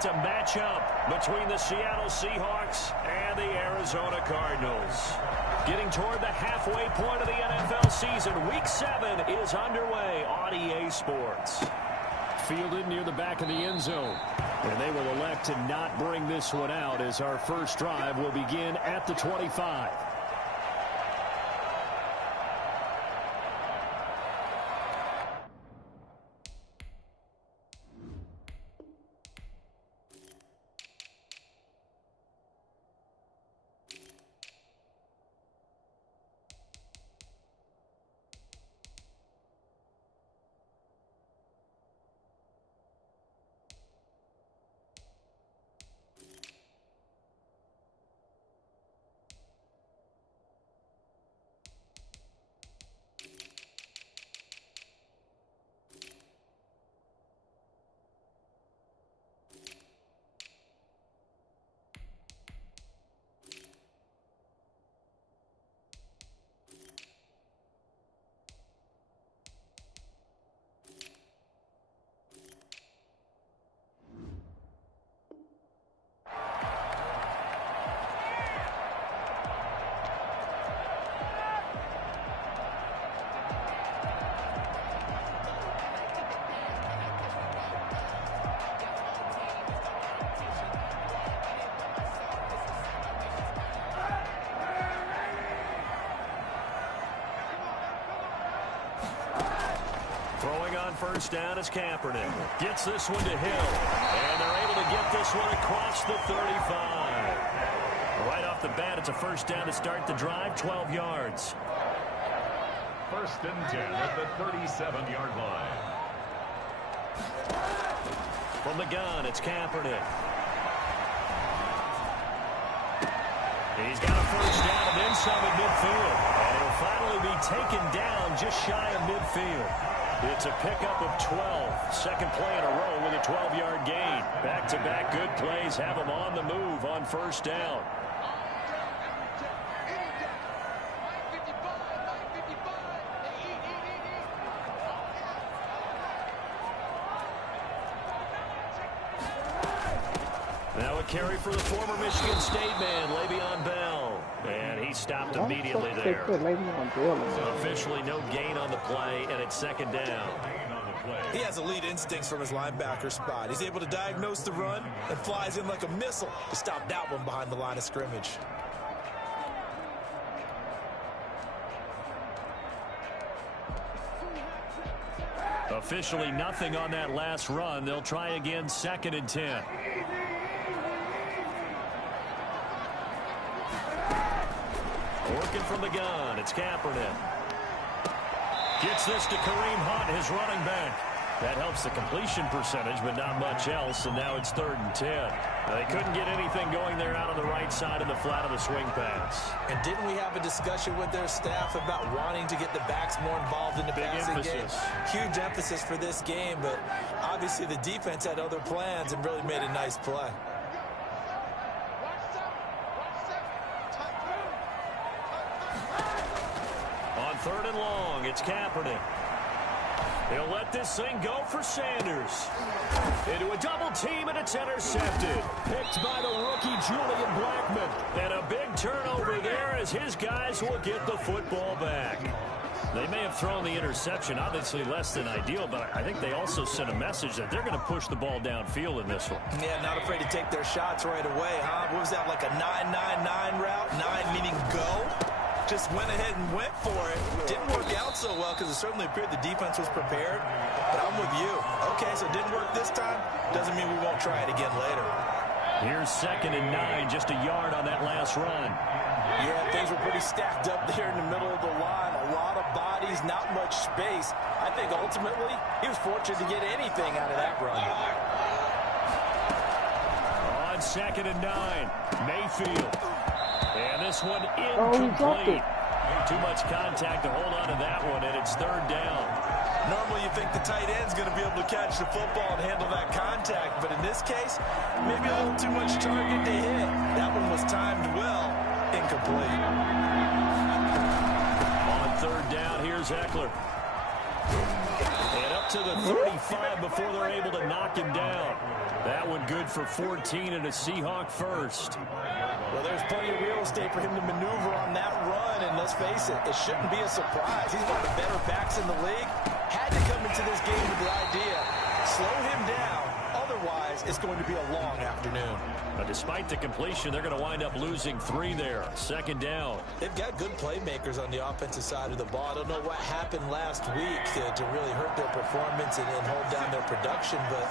set to match up between the Seattle Seahawks and the Arizona Cardinals. Getting toward the halfway point of the NFL season, Week 7 is underway on EA Sports. Fielded near the back of the end zone. And they will elect to not bring this one out as our first drive will begin at the 25. Throwing on first down is Kaepernick. Gets this one to Hill. And they're able to get this one across the 35. Right off the bat, it's a first down to start the drive, 12 yards. First and 10 at the 37-yard line. From the gun, it's Kaepernick. He's got a first down and then some at midfield. And he'll finally be taken down just shy of midfield. It's a pickup of 12. Second play in a row with a 12-yard gain. Back-to-back good plays have him on the move on first down. Now a carry for the former Michigan State man, Le'Veon Bell. And he stopped immediately there. So officially no gain on the play, and it's second down. He has elite instincts from his linebacker spot. He's able to diagnose the run and flies in like a missile to stop that one behind the line of scrimmage. Officially nothing on that last run. They'll try again, second and 10. Working from the gun, it's Kaepernick. Gets this to Kareem Hunt, his running back. That helps the completion percentage, but not much else, and now it's third and 10. They couldn't get anything going there out on the right side of the flat of the swing pass. And didn't we have a discussion with their staff about wanting to get the backs more involved in the passing game? Huge emphasis for this game, but obviously the defense had other plans and really made a nice play. On third and long, it's Kaepernick. He'll let this thing go for Sanders. Into a double team, and it's intercepted. Picked by the rookie Julian Blackmon. And a big turnover there as his guys will get the football back. They may have thrown the interception, obviously less than ideal, but I think they also sent a message that they're going to push the ball downfield in this one. Yeah, not afraid to take their shots right away, huh? What was that, like a 9-9-9 route? 9 meaning go? Just went ahead and went for it. Didn't work out so well because it certainly appeared the defense was prepared. But I'm with you. Okay, so it didn't work this time. Doesn't mean we won't try it again later. Here's second and 9, just a yard on that last run. Yeah, things were pretty stacked up there in the middle of the line. A lot of bodies, not much space. I think ultimately he was fortunate to get anything out of that run. On second and 9, Mayfield. And this one incomplete. Too much contact to hold on to that one, and it's third down. Normally you think the tight end's going to be able to catch the football and handle that contact, but in this case, maybe a little too much target to hit. That one was timed well, incomplete. On third down, here's Eckler. And up to the 35 before they're able to knock him down. That one good for 14 and a Seahawk first. Well, there's plenty of real estate for him to maneuver on that run, and let's face it, it shouldn't be a surprise. He's one of the better backs in the league. Had to come into this game with the idea, slow him down, otherwise it's going to be a long afternoon. Despite the completion, they're going to wind up losing 3 there. Second down. They've got good playmakers on the offensive side of the ball. I don't know what happened last week to really hurt their performance and hold down their production, but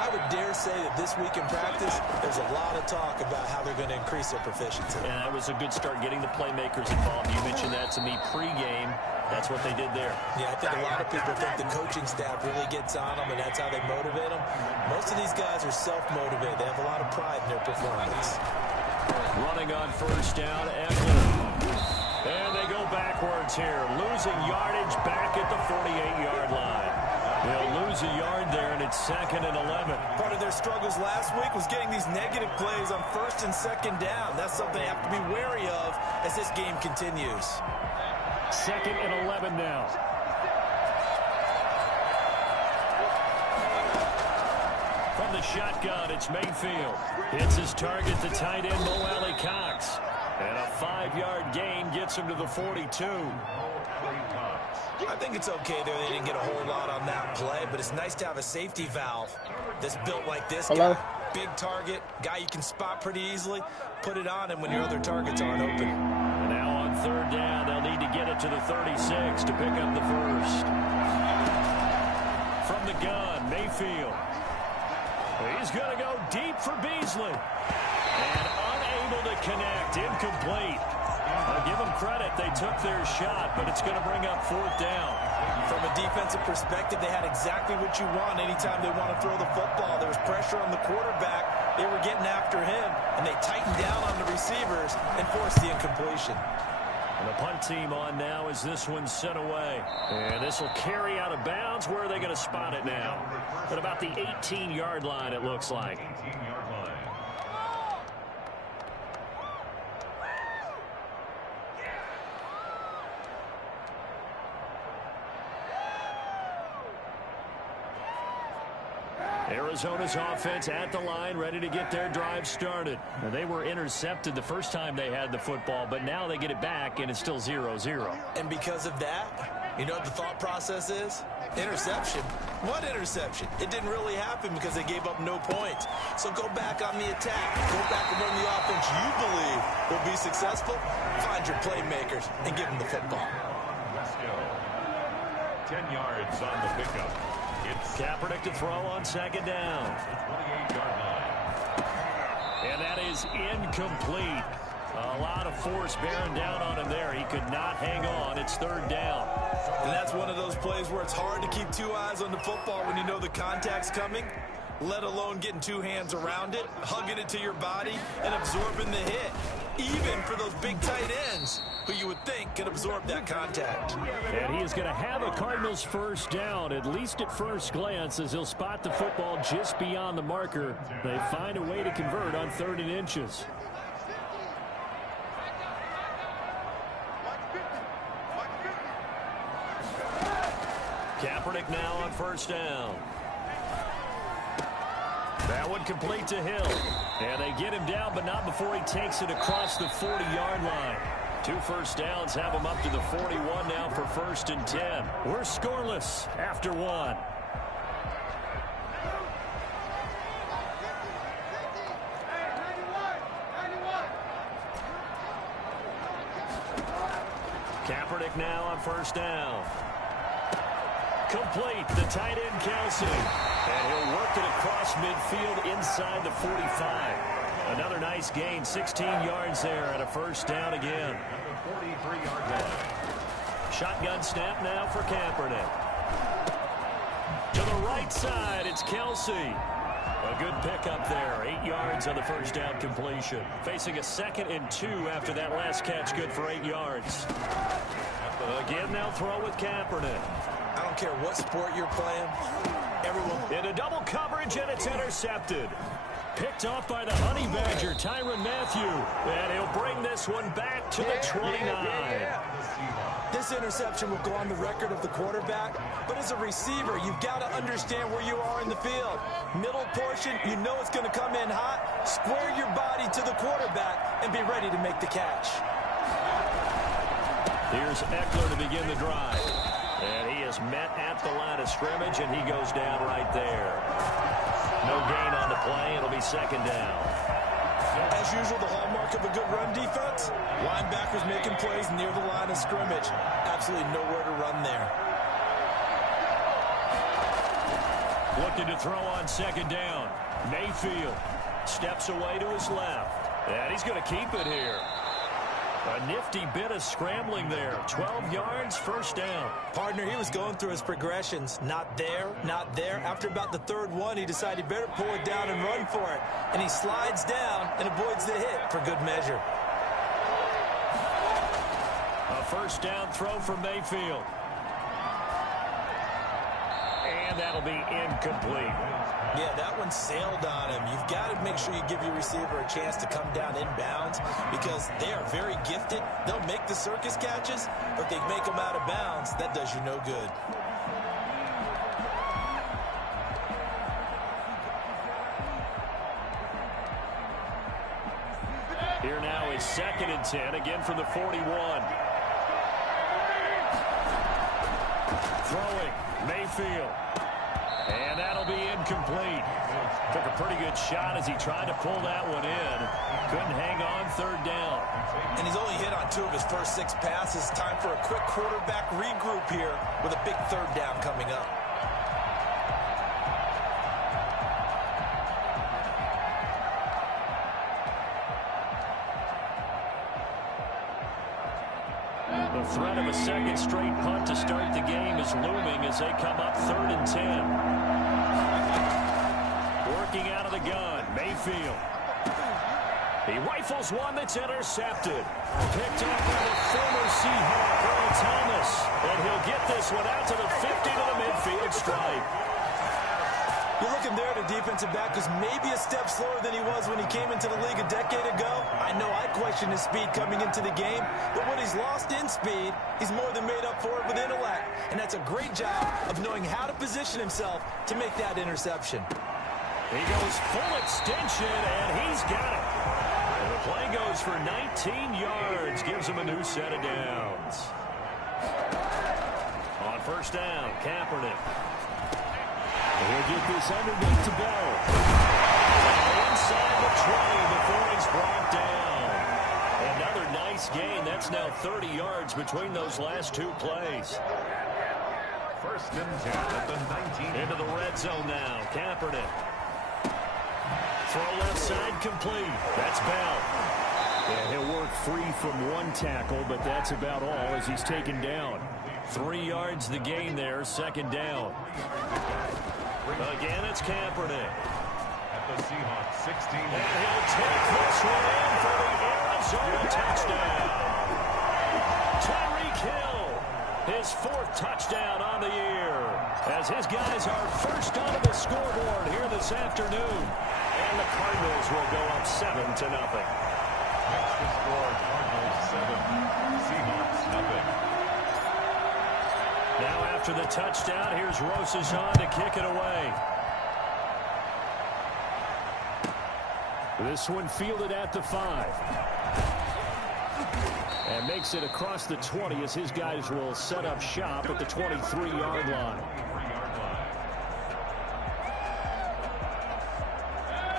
I would dare say that this week in practice, there's a lot of talk about how they're going to increase their proficiency. And that was a good start getting the playmakers involved. You mentioned that to me pregame. That's what they did there. Yeah, I think a lot of people think the coaching staff really gets on them, and that's how they motivate them. Most of these guys are self-motivated. They have a lot of pride in their performance. Running on first down, Eckler. And they go backwards here. Losing yardage back at the 48-yard line. They'll lose a yard there, and it's 2nd and 11. Part of their struggles last week was getting these negative plays on 1st and 2nd down. That's something they have to be wary of as this game continues. 2nd and 11 now. From the shotgun, it's Mayfield. Hits his target, the tight end, Mo Alley Cox. And a 5-yard gain gets him to the 42. I think it's okay there. They didn't get a whole lot on that play, but it's nice to have a safety valve that's built like this guy. Big target, guy you can spot pretty easily. Put it on him when your other targets aren't open. And now on 3rd down, they'll need to get it to the 36 to pick up the first. From the gun, Mayfield. He's going to go deep for Beasley. And unable to connect, incomplete. I'll give them credit. They took their shot, but it's going to bring up 4th down. From a defensive perspective, they had exactly what you want anytime they want to throw the football. There was pressure on the quarterback. They were getting after him, and they tightened down on the receivers and forced the incompletion. And the punt team on now as this one's sent away. And this will carry out of bounds. Where are they going to spot it now? At about the 18-yard line, it looks like. 18-yard line. Arizona's offense at the line, ready to get their drive started. Now, they were intercepted the first time they had the football, but now they get it back, and it's still 0-0. And because of that, you know what the thought process is? Interception. What interception? It didn't really happen because they gave up no points. So go back on the attack. Go back and run the offense you believe will be successful. Find your playmakers and give them the football. Let's go. 10 yards on the pickup. It's Kaepernick to throw on 2nd down. 28-yard line. And that is incomplete. A lot of force bearing down on him there. He could not hang on. It's 3rd down. And that's one of those plays where it's hard to keep 2 eyes on the football when you know the contact's coming, let alone getting 2 hands around it, hugging it to your body, and absorbing the hit. Even for those big tight ends who you would think could absorb that contact. And he is going to have a Cardinals first down, at least at first glance, as he'll spot the football just beyond the marker. They find a way to convert on 3rd and inches. Kaepernick now on 1st down. That one complete to Hill. And they get him down, but not before he takes it across the 40-yard line. 2 first downs have him up to the 41 now for 1st and 10. We're scoreless after 1. Kaepernick now on 1st down. Complete, the tight end Kelsey. And he'll work it across midfield inside the 45. Another nice gain, 16 yards there at a 1st down again. At the 43-yard line. Shotgun snap now for Kaepernick. To the right side, it's Kelsey. A good pickup there, 8 yards on the 1st down completion. Facing a 2nd and 2 after that last catch, good for 8 yards. Again, they'll throw with Kaepernick. I don't care what sport you're playing. Everyone Into double coverage, and it's intercepted. Picked off by the Honey Badger, Tyrann Mathieu. And he'll bring this one back to the 29. This interception will go on the record of the quarterback, but as a receiver, you've got to understand where you are in the field. Middle portion, you know it's going to come in hot. Square your body to the quarterback and be ready to make the catch. Here's Eckler to begin the drive. And he is met at the line of scrimmage, and he goes down right there. No gain on the play. It'll be second down. As usual, the hallmark of a good run defense, linebackers making plays near the line of scrimmage. Absolutely nowhere to run there. Looking to throw on second down. Mayfield steps away to his left. And he's going to keep it here. A nifty bit of scrambling there. 12 yards, first down. Partner, he was going through his progressions. Not there, not there. After about the third one, he decided he better pull it down and run for it. And he slides down and avoids the hit for good measure. A first down throw from Mayfield. And that'll be incomplete. Yeah, that one sailed on him. You've got to make sure you give your receiver a chance to come down inbounds because they are very gifted. They'll make the circus catches, but if they make them out of bounds, that does you no good. Here now is 2nd and 10, again from the 41. Throwing, Mayfield. And that'll be incomplete. Took a pretty good shot as he tried to pull that one in. Couldn't hang on, third down. And he's only hit on 2 of his first 6 passes. Time for a quick quarterback regroup here with a big third down coming up. The threat of a second straight punt to start the game is looming as they come up 3rd and 10. Working out of the gun, Mayfield. He rifles one that's intercepted. Picked up by the former Seahawk, Earl Thomas. And he'll get this one out to the 50 to the midfield stripe. You're looking there at a defensive back who's maybe a step slower than he was when he came into the league a decade ago. I know I questioned his speed coming into the game, but when he's lost in speed, he's more than made up for it with intellect. And that's a great job of knowing how to position himself to make that interception. He goes full extension, and he's got it. And the play goes for 19 yards, gives him a new set of downs. On first down, Kaepernick. He'll get this underneath to Bell. Inside the 20 before he's brought down. Another nice gain. That's now 30 yards between those last 2 plays. 1st and 10 at the 19. Into the red zone now. Kaepernick. Throw left side complete. That's Bell. And he'll work free from 1 tackle, but that's about all as he's taken down. 3 yards the gain there, 2nd down. Again, it's Kaepernick. At the Seahawks 16. And he'll take this one in for the Arizona touchdown. Tyreek Hill, his 4th touchdown on the year, as his guys are first onto the scoreboard here this afternoon. And the Cardinals will go up 7-0. Next to score, Cardinals 7, Seahawks nothing. Now after the touchdown, here's Rosichan to kick it away. This one fielded at the 5. And makes it across the 20 as his guys will set up shop at the 23-yard line.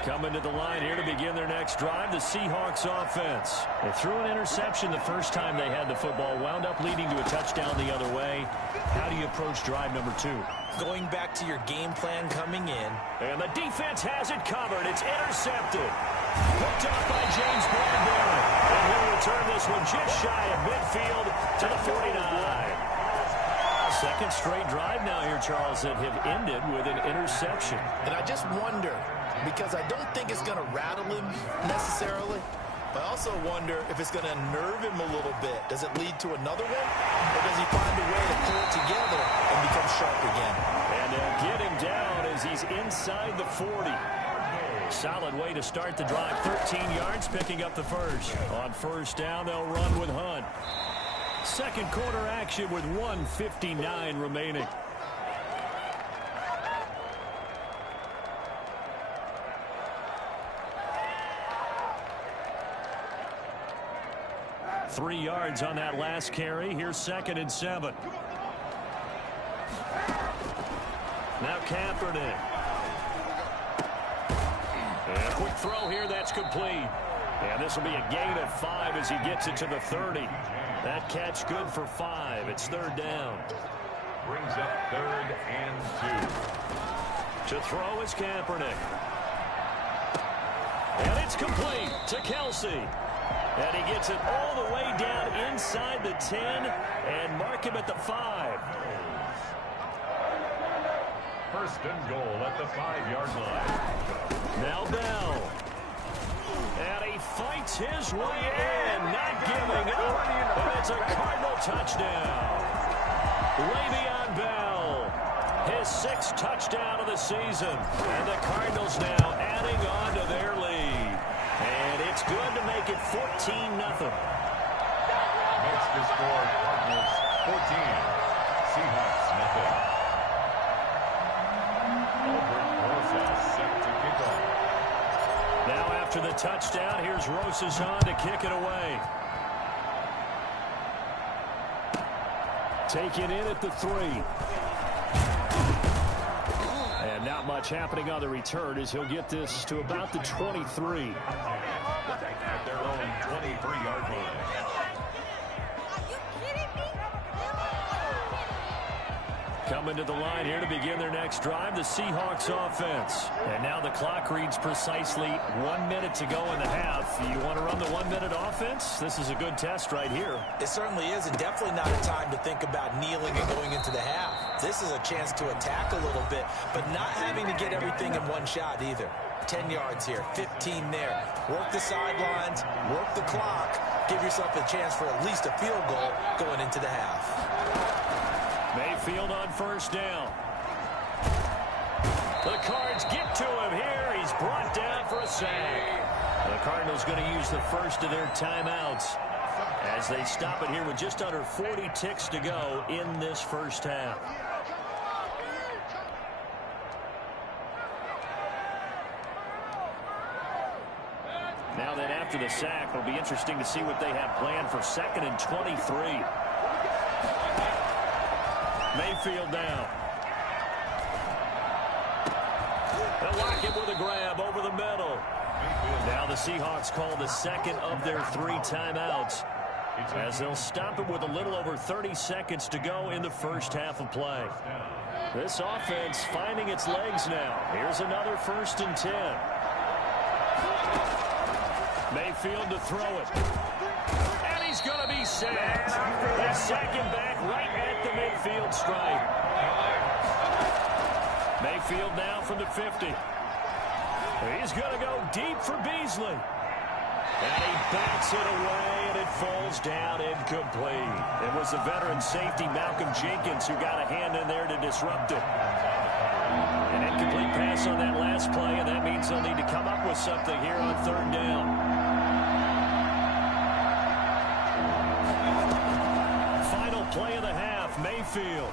Coming to the line here to begin their next drive, the Seahawks offense. They threw an interception the first time they had the football, wound up leading to a touchdown the other way. How do you approach drive number 2? Going back to your game plan coming in. And the defense has it covered. It's intercepted. Picked up by James Bradbury. And he'll return this one just shy of midfield to the 49. Second straight drive now here, Charles, that have ended with an interception. And I just wonder, because I don't think it's going to rattle him necessarily, but I also wonder if it's going to unnerve him a little bit. Does it lead to another one? Or does he find a way to pull it together and become sharp again? And they'll get him down as he's inside the 40. Solid way to start the drive. 13 yards, picking up the first. On first down, they'll run with Hunt. Second quarter action with 1:59 remaining. Three yards on that last carry. Here's 2nd and 7. Now Kaepernick. And a quick throw here. That's complete. And this will be a gain of 5 as he gets it to the 30. That catch good for 5. It's 3rd down. Brings up 3rd and 2. To throw is Kaepernick. And it's complete to Kelsey. And he gets it all the way down inside the 10 and mark him at the 5. 1st and goal at the 5-yard line. Now Bell. And he fights his way in, not giving up. And it's a Cardinal touchdown. Le'Veon Bell, his 6th touchdown of the season. And the Cardinals now adding on to their lead. And it's good to make it 14-0. Makes the score Cardinals 14. Seahawks nothing. Set to kick off. Now after the touchdown, here's Rosas on to kick it away. Taken in at the 3. And not much happening on the return as he'll get this to about the 23. At their own 23-yard line. Coming to the line here to begin their next drive, the Seahawks offense. And now the clock reads precisely 1 minute to go in the half. You want to run the 1-minute offense? This is a good test right here. It certainly is, and definitely not a time to think about kneeling and going into the half. This is a chance to attack a little bit, but not having to get everything in one shot either. 10 yards here, 15 there. Work the sidelines, work the clock, give yourself a chance for at least a field goal going into the half. Mayfield on first down. The Cards get to him here. He's brought down for a sack. The Cardinals going to use the first of their timeouts as they stop it here with just under 40 ticks to go in this first half. Now then, after the sack, it'll be interesting to see what they have planned for 2nd and 23. Mayfield down. They'll lock him with a grab over the middle. Now the Seahawks call the 2nd of their 3 timeouts as they'll stop it with a little over 30 seconds to go in the first half of play. This offense finding its legs now. Here's another 1st and 10. Mayfield to throw it. And he's going to be sacked. They sack him back right at the midfield stripe. Mayfield now from the 50. He's going to go deep for Beasley. And he backs it away, and it falls down incomplete. It was the veteran safety Malcolm Jenkins who got a hand in there to disrupt it. An incomplete pass on that last play, and that means they'll need to come up with something here on 3rd down. Play of the half, Mayfield.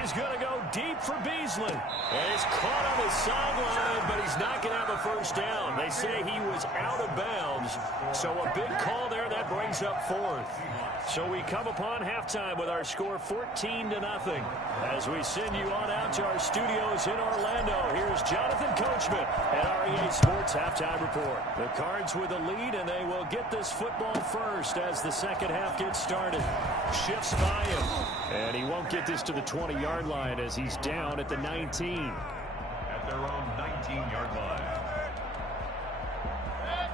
He's going to go deep for Beasley. And he's caught on the sideline, but he's not going to have a first down. They say he was out of bounds. So a big call there that brings up 4th. So we come upon halftime with our score 14-0 as we send you on out to our studios in Orlando. Here's Jonathan Coachman at REA Sports Halftime Report. The Cards with the lead, and they will get this football first as the second half gets started. Shifts by him, and he won't get this to the 20-yard line as he's down at the 19. At their own 19-yard line.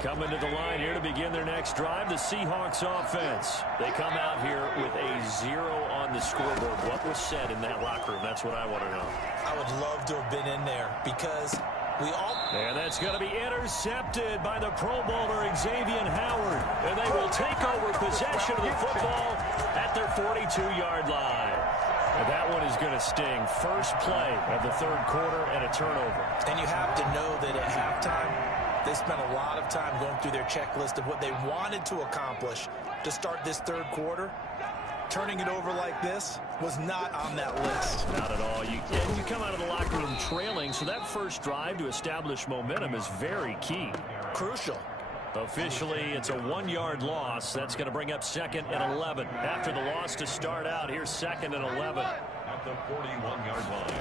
Coming to the line here to begin their next drive, the Seahawks offense. They come out here with a 0 on the scoreboard. What was said in that locker room? That's what I want to know. I would love to have been in there because we all... And that's going to be intercepted by the Pro Bowler Xavier Howard. And they will take over possession of the football at their 42-yard line. That one is going to sting. First play of the third quarter and a turnover. And you have to know that at halftime, they spent a lot of time going through their checklist of what they wanted to accomplish to start this third quarter. Turning it over like this was not on that list. Not at all. You come out of the locker room trailing, so that first drive to establish momentum is very key. Crucial. Officially, it's a 1-yard loss. That's going to bring up 2nd and 11. After the loss to start out, here's 2nd and 11. At the 41-yard line.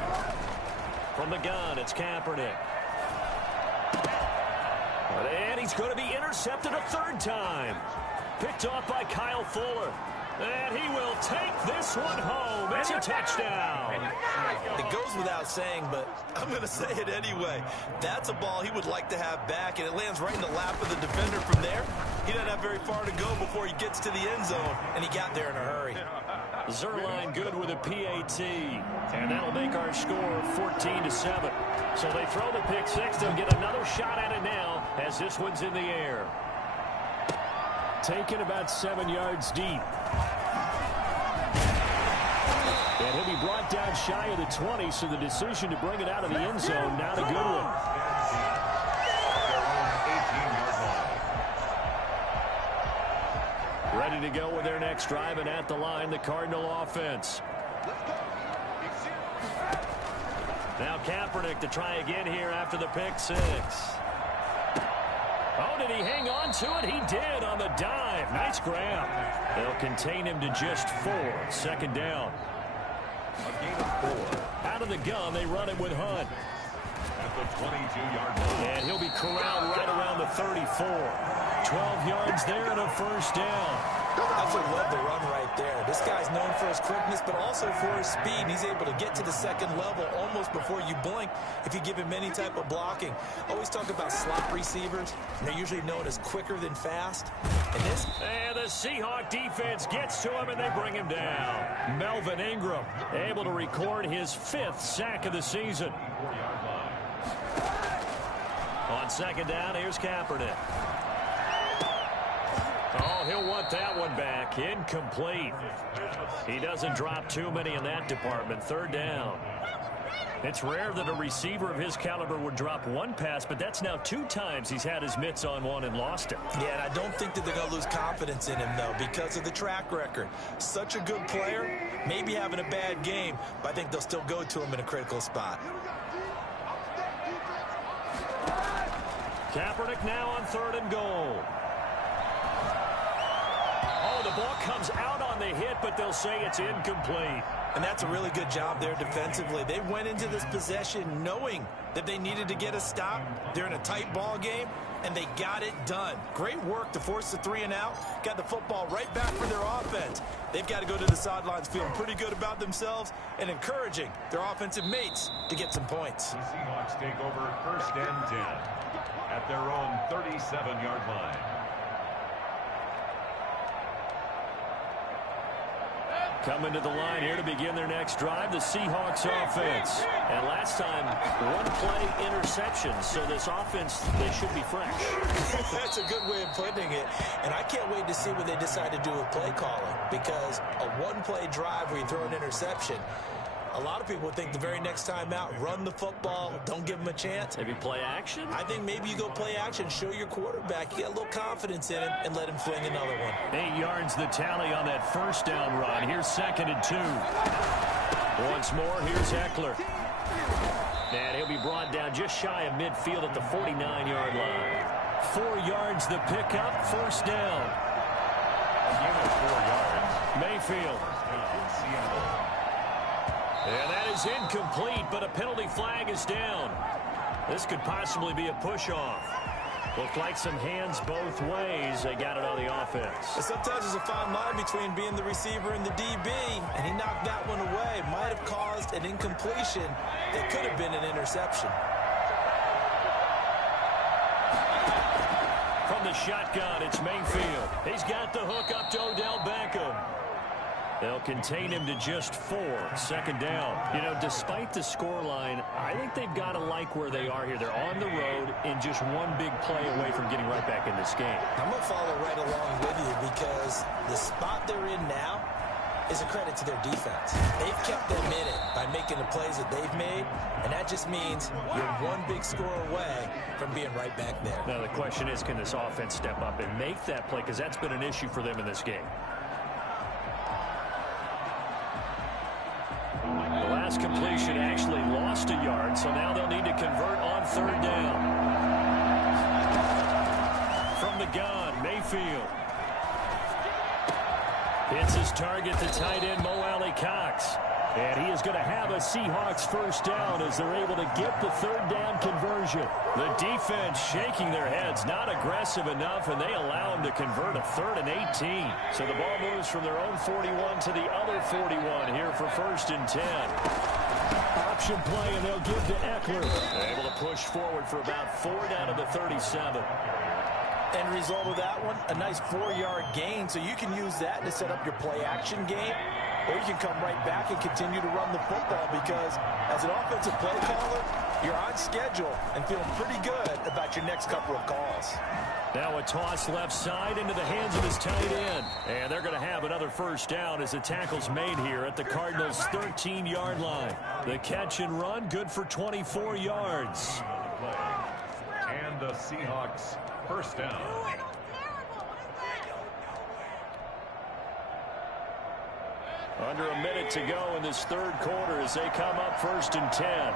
From the gun, it's Kaepernick. And he's going to be intercepted a third time. Picked off by Kyle Fuller. And he will take this one home. It's a touchdown. It goes without saying, but I'm going to say it anyway. That's a ball he would like to have back, and it lands right in the lap of the defender from there. He doesn't have very far to go before he gets to the end zone, and he got there in a hurry. Zerline good with a PAT, and that'll make our score 14-7. So they throw the pick six. They'll get another shot at it now as this one's in the air. Taken about 7 yards deep. And he'll be brought down shy of the 20, so the decision to bring it out of the end zone, not a good one. Ready to go with their next drive, and at the line, the Cardinal offense. Now Kaepernick to try again here after the pick six. Oh, did he hang on to it? He did on the dive. Nice grab. They'll contain him to just 4. 2nd down. A gain of 4. Out of the gun, they run it with Hunt. At the 22-yard line. And he'll be corralled right around the 34. 12 yards there and a first down. I just love the run right there. This guy's known for his quickness, but also for his speed. And he's able to get to the second level almost before you blink if you give him any type of blocking. Always talk about slot receivers. And they're usually known as quicker than fast. And the Seahawk defense gets to him, and they bring him down. Melvin Ingram able to record his 5th sack of the season. On 2nd down, here's Kaepernick. Oh, he'll want that one back. Incomplete. He doesn't drop too many in that department. 3rd down. It's rare that a receiver of his caliber would drop one pass, but that's now 2 times he's had his mitts on one and lost it. Yeah, and I don't think that they're going to lose confidence in him, though, because of the track record. Such a good player, maybe having a bad game, but I think they'll still go to him in a critical spot. Kaepernick now on 3rd and goal. Oh, the ball comes out on the hit, but they'll say it's incomplete. And that's a really good job there defensively. They went into this possession knowing that they needed to get a stop. They're in a tight ball game, and they got it done. Great work to force the 3 and out. Got the football right back for their offense. They've got to go to the sidelines feeling pretty good about themselves and encouraging their offensive mates to get some points. The Seahawks take over 1st and 10 at their own 37-yard line. Coming to the line here to begin their next drive, the Seahawks offense. And last time, 1-play interception, so this offense, they should be fresh. That's a good way of putting it. And I can't wait to see what they decide to do with play calling, because a 1-play drive where you throw an interception, a lot of people think the very next time out, run the football, don't give them a chance. Maybe play action? I think maybe you go play action, show your quarterback, you got a little confidence in him, and let him fling another one. 8 yards the tally on that first down run. Here's 2nd and 2. Once more, here's Eckler. And he'll be brought down just shy of midfield at the 49-yard line. 4 yards the pickup, 1st down. A gain of 4 yards. Mayfield. And that is incomplete, but a penalty flag is down. This could possibly be a push-off. Looked like some hands both ways. They got it on the offense. Sometimes there's a fine line between being the receiver and the DB, and he knocked that one away. Might have caused an incompletion that could have been an interception. From the shotgun, it's Mayfield. He's got the hook up to Odell Beckham. They'll contain him to just 4. 2nd down. You know, despite the scoreline, I think they've got to like where they are here. They're on the road and just one big play away from getting right back in this game. I'm going to follow right along with you because the spot they're in now, is a credit to their defense. They've kept them in it by making the plays that they've made, and that just means you're one big score away from being right back there. Now the question is, can this offense step up and make that play? Because that's been an issue for them in this game. The last completion actually lost a yard, so now they'll need to convert on third down. From the gun, Mayfield. Hits his target, the tight end, Mo Alley-Cox. And he is going to have a Seahawks first down as they're able to get the third down conversion. The defense shaking their heads, not aggressive enough, and they allow them to convert a 3rd and 18. So the ball moves from their own 41 to the other 41 here for 1st and 10. Option play, and they'll give to Eckler. They're able to push forward for about 4 down to the 37. End result of that one, a nice 4-yard gain, so you can use that to set up your play-action game, or you can come right back and continue to run the football because as an offensive play caller, you're on schedule and feeling pretty good about your next couple of calls. Now a toss left side into the hands of his tight end. And they're going to have another first down as the tackle's made here at the Cardinals' 13-yard line. The catch and run, good for 24 yards. And the Seahawks first down. Under a minute to go in this 3rd quarter as they come up 1st and 10.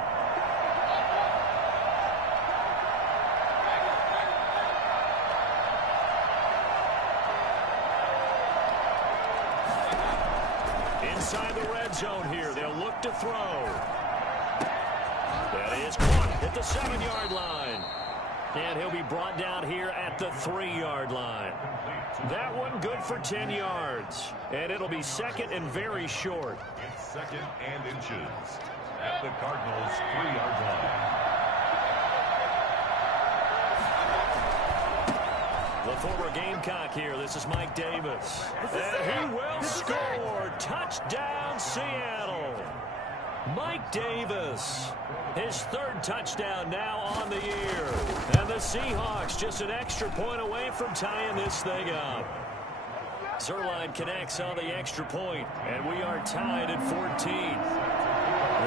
Inside the red zone here, they'll look to throw. That is caught at the 7-yard line. And he'll be brought down here at the 3-yard line. That one good for 10 yards. And it'll be 2nd and very short. It's 2nd and inches at the Cardinals' 3-yard line. The former Gamecock here. This is Mike Davis. And he will score. Touchdown, Seattle. Mike Davis, his 3rd touchdown now on the year. And the Seahawks just an extra point away from tying this thing up. Zerline connects on the extra point, and we are tied at 14.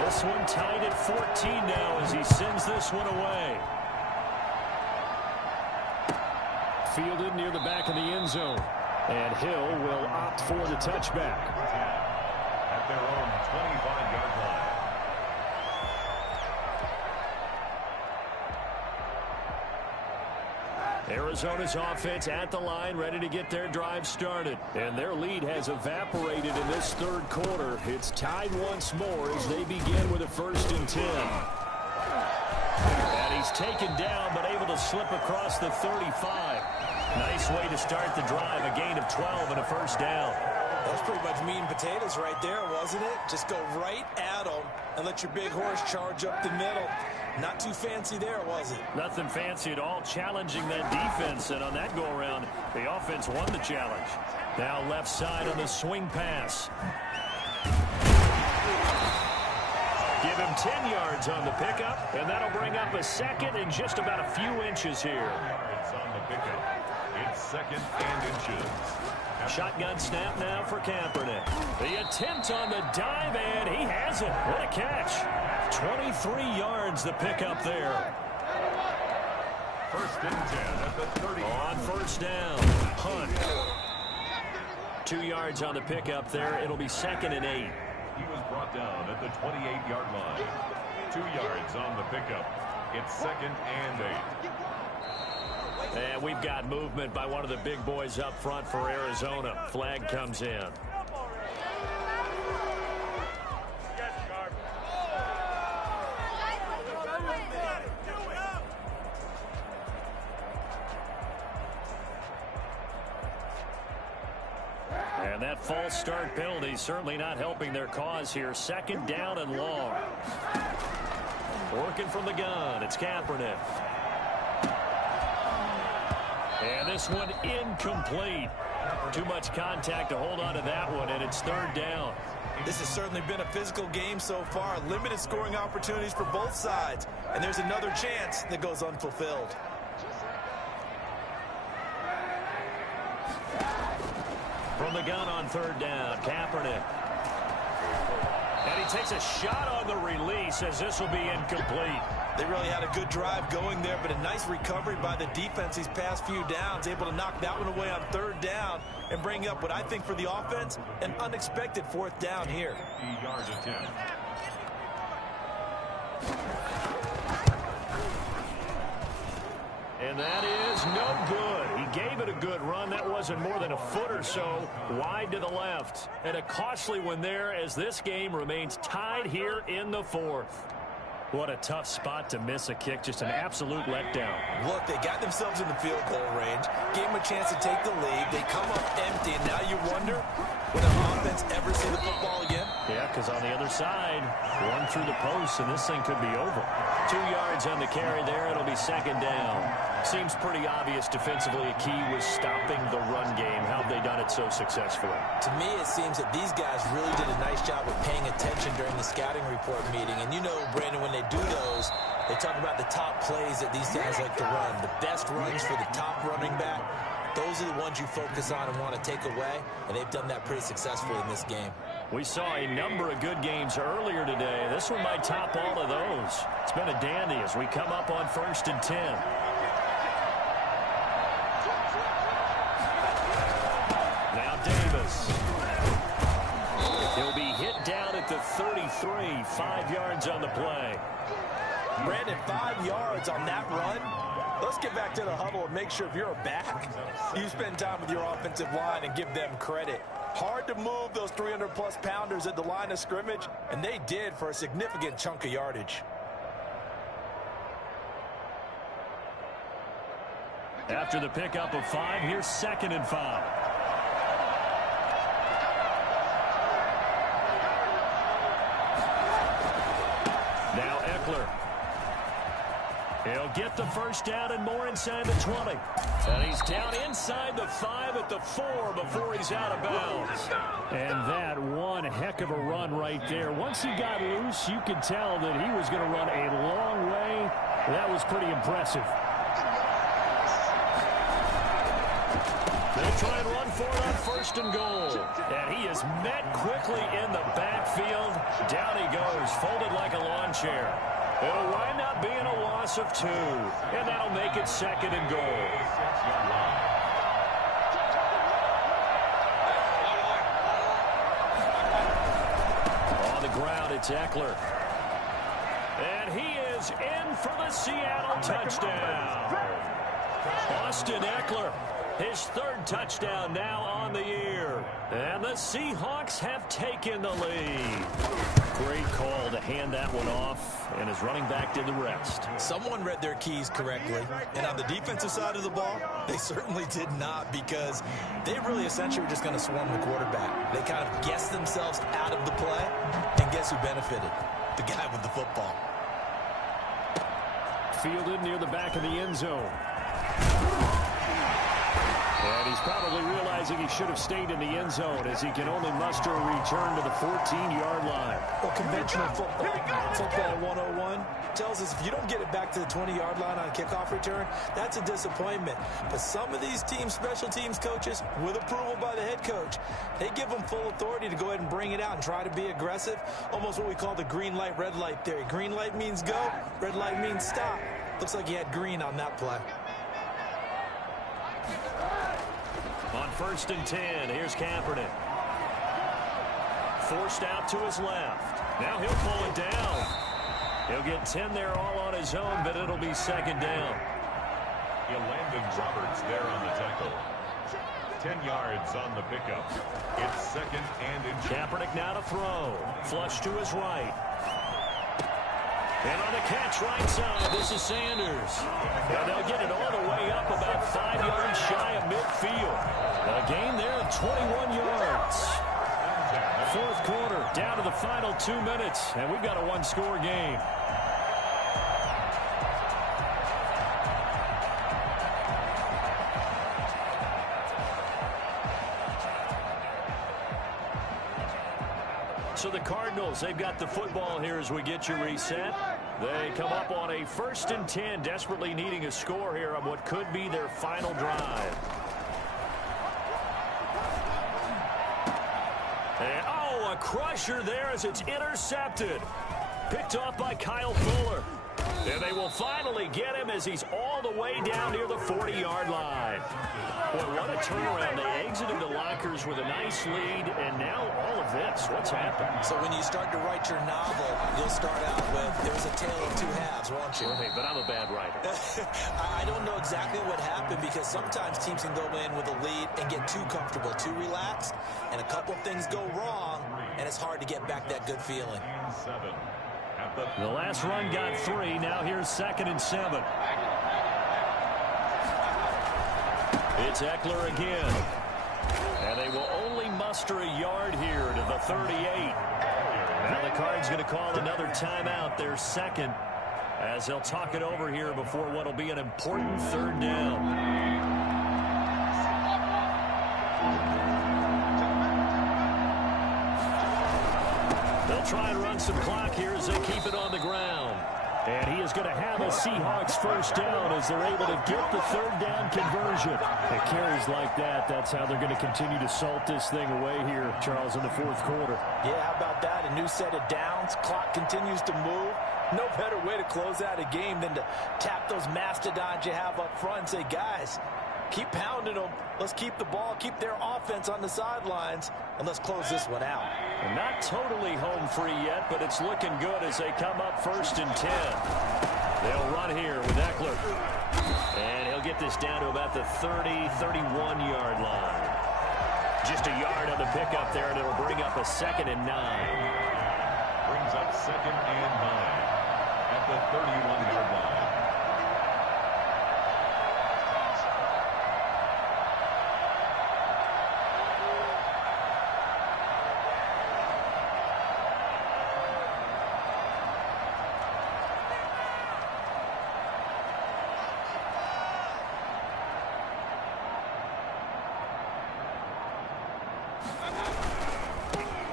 This one tied at 14 now as he sends this one away. Fielded near the back of the end zone. And Hill will opt for the touchback. At their own 25-yard line. Arizona's offense at the line, ready to get their drive started. And their lead has evaporated in this 3rd quarter. It's tied once more as they begin with a 1st and 10. And he's taken down, but able to slip across the 35. Nice way to start the drive, a gain of 12 and a first down. That's pretty much meat and potatoes right there, wasn't it? Just go right at them and let your big horse charge up the middle. Not too fancy there, was it? Nothing fancy at all, challenging that defense, and on that go-around, the offense won the challenge. Now left side on the swing pass. Give him 10 yards on the pickup, and that'll bring up a 2nd and just about a few inches here. It's on the pickup. It's 2nd and inches. Shotgun snap now for Kaepernick. The attempt on the dive, and he has it. What a catch. 23 yards the pickup there. 1st and 10 at the 30. On first down, Hunt. 2 yards on the pickup there. It'll be 2nd and 8. He was brought down at the 28-yard line. 2 yards on the pickup. It's 2nd and 8. And we've got movement by one of the big boys up front for Arizona. Flag comes in. And that false start penalty certainly not helping their cause here. 2nd down and long. Working from the gun, it's Kaepernick. And this one incomplete. Too much contact to hold on to that one, and it's 3rd down. This has certainly been a physical game so far. Limited scoring opportunities for both sides. And there's another chance that goes unfulfilled. From the gun on third down, Kaepernick. And he takes a shot on the release as this will be incomplete. They really had a good drive going there, but a nice recovery by the defense these past few downs, able to knock that one away on third down and bring up what I think for the offense, an unexpected fourth down here. 50-yard attempt. And that is no good. He gave it a good run. That wasn't more than a foot or so wide to the left. And a costly one there as this game remains tied here in the fourth. What a tough spot to miss a kick. Just an absolute letdown. Look, they got themselves in the field goal range, gave them a chance to take the lead. They come up empty, and now you wonder, will the offense ever see the football again? Yeah, because on the other side, one through the post, and this thing could be over. 2 yards on the carry there. It'll be second down. Seems pretty obvious defensively a key was stopping the run game. How have they done it so successfully? To me, it seems that these guys really did a nice job of paying attention during the scouting report meeting. And you know, Brandon, when they do those, they talk about the top plays that these guys like to run. The best runs for the top running back. Those are the ones you focus on and want to take away. And they've done that pretty successfully in this game. We saw a number of good games earlier today. This one might top all of those. It's been a dandy as we come up on 1st and 10. He'll be hit down at the 33, 5 yards on the play. Brandon, 5 yards on that run. Let's get back to the huddle and make sure if you're a back, you spend time with your offensive line and give them credit. Hard to move those 300-plus pounders at the line of scrimmage, and they did for a significant chunk of yardage. After the pickup of 5, here's 2nd and 5. Now Eckler. He'll get the first down and more inside the 20. And he's down inside the 5 at the 4 before he's out of bounds. And that one heck of a run right there. Once he got loose, you could tell that he was going to run a long way. That was pretty impressive. They'll try and run for it on 1st and goal. And he is met quickly in the backfield. Down he goes, folded like a lawn chair. It'll wind up being a loss of 2. And that'll make it 2nd and goal. On the ground, it's Eckler. And he is in for the Seattle touchdown. Austin Eckler. His 3rd touchdown now on the year. And the Seahawks have taken the lead. Great call to hand that one off, and his running back did the rest. Someone read their keys correctly, and on the defensive side of the ball, they certainly did not, because they really essentially were just going to swarm the quarterback. They kind of guessed themselves out of the play, and guess who benefited? The guy with the football. Fielded near the back of the end zone. And he's probably realizing he should have stayed in the end zone as he can only muster a return to the 14-yard line. Well, conventional football 101 tells us if you don't get it back to the 20-yard line on a kickoff return, that's a disappointment. But some of these teams, special teams coaches, with approval by the head coach, they give them full authority to go ahead and bring it out and try to be aggressive. Almost what we call the green light, red light theory. Green light means go, red light means stop. Looks like he had green on that play. On 1st and 10, here's Kaepernick. Forced out to his left. Now he'll pull it down. He'll get 10 there all on his own, but it'll be 2nd down. Landon Roberts there on the tackle. 10 yards on the pickup. It's 2nd and inches. Kaepernick now to throw. Flush to his right. And on the catch right side, this is Sanders. Now they'll get it all the way up about 5 yards shy of midfield. A gain there of 21 yards. 4th quarter, down to the final 2 minutes, and we've got a one-score game. So the Cardinals, they've got the football here as we get you reset. They come up on a 1st and 10, desperately needing a score here on what could be their final drive. And, oh, a crusher there as it's intercepted. Picked off by Kyle Fuller. And they will finally get him as he's all the way down near the 40-yard line. Boy, what a turnaround. They exited the lockers with a nice lead, and now all of this. What's happened? So when you start to write your novel, you'll start out with, there's a tale of two halves, won't you? Right, but I'm a bad writer. I don't know exactly what happened because sometimes teams can go in with a lead and get too comfortable, too relaxed, and a couple things go wrong, and it's hard to get back that good feeling. The last run got 3. Now here's 2nd and 7. It's Eckler again. And they will only muster a yard here to the 38. Now the Cards going to call another timeout, their second, as they'll talk it over here before what will be an important 3rd down. They'll try and run some clock here as they keep it on the ground. And he is going to have a Seahawks 1st down as they're able to get the 3rd down conversion. It carries like that. That's how they're going to continue to salt this thing away here, Charles, in the 4th quarter. Yeah, how about that? A new set of downs. Clock continues to move. No better way to close out a game than to tap those mastodons you have up front and say, guys, keep pounding them. Let's keep the ball, keep their offense on the sidelines, and let's close this one out. And not totally home free yet, but it's looking good as they come up 1st and 10. They'll run here with Eckler. And he'll get this down to about the 30, 31-yard line. Just a yard on the pickup there, and it'll bring up a 2nd and 9. Brings up 2nd and 9 at the 31-yard line.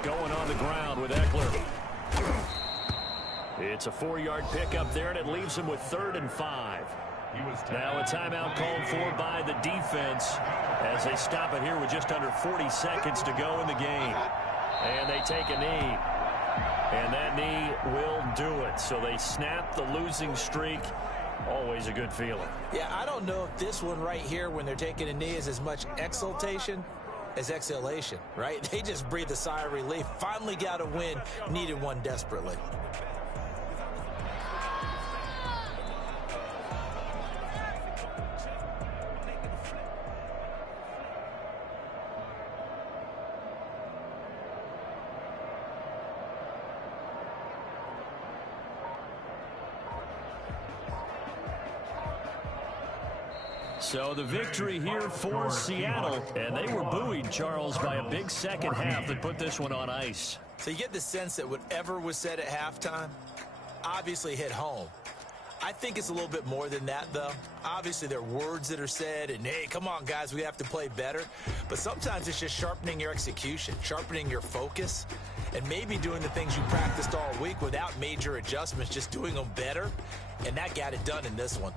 Going on the ground with Eckler. It's a 4-yard pickup there, and it leaves him with 3rd and 5. Now a timeout called for by the defense as they stop it here with just under 40 seconds to go in the game. And they take a knee. And that knee will do it. So they snap the losing streak. Always a good feeling. Yeah, I don't know if this one right here when they're taking a knee is as much exultation as exhalation, right? They just breathe a sigh of relief. Finally got a win, needed one desperately. So the victory here for Seattle, and they were buoyed, Charles, by a big second half that put this one on ice. So you get the sense that whatever was said at halftime obviously hit home. I think it's a little bit more than that, though. Obviously, there are words that are said, and, hey, come on, guys, we have to play better. But sometimes it's just sharpening your execution, sharpening your focus, and maybe doing the things you practiced all week without major adjustments, just doing them better. And that got it done in this one.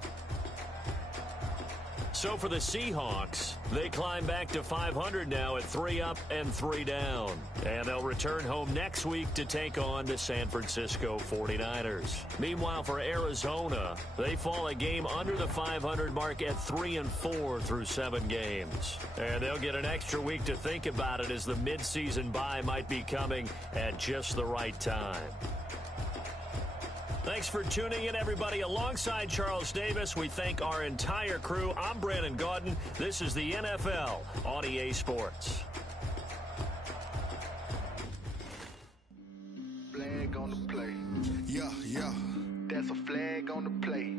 So for the Seahawks, they climb back to 500 now at 3 up and 3 down. And they'll return home next week to take on the San Francisco 49ers. Meanwhile, for Arizona, they fall a game under the 500 mark at 3-4 through 7 games. And they'll get an extra week to think about it as the midseason bye might be coming at just the right time. Thanks for tuning in, everybody. Alongside Charles Davis, we thank our entire crew. I'm Brent Gordon. This is the NFL on EA Sports. Flag on the play. Yeah. That's a flag on the play.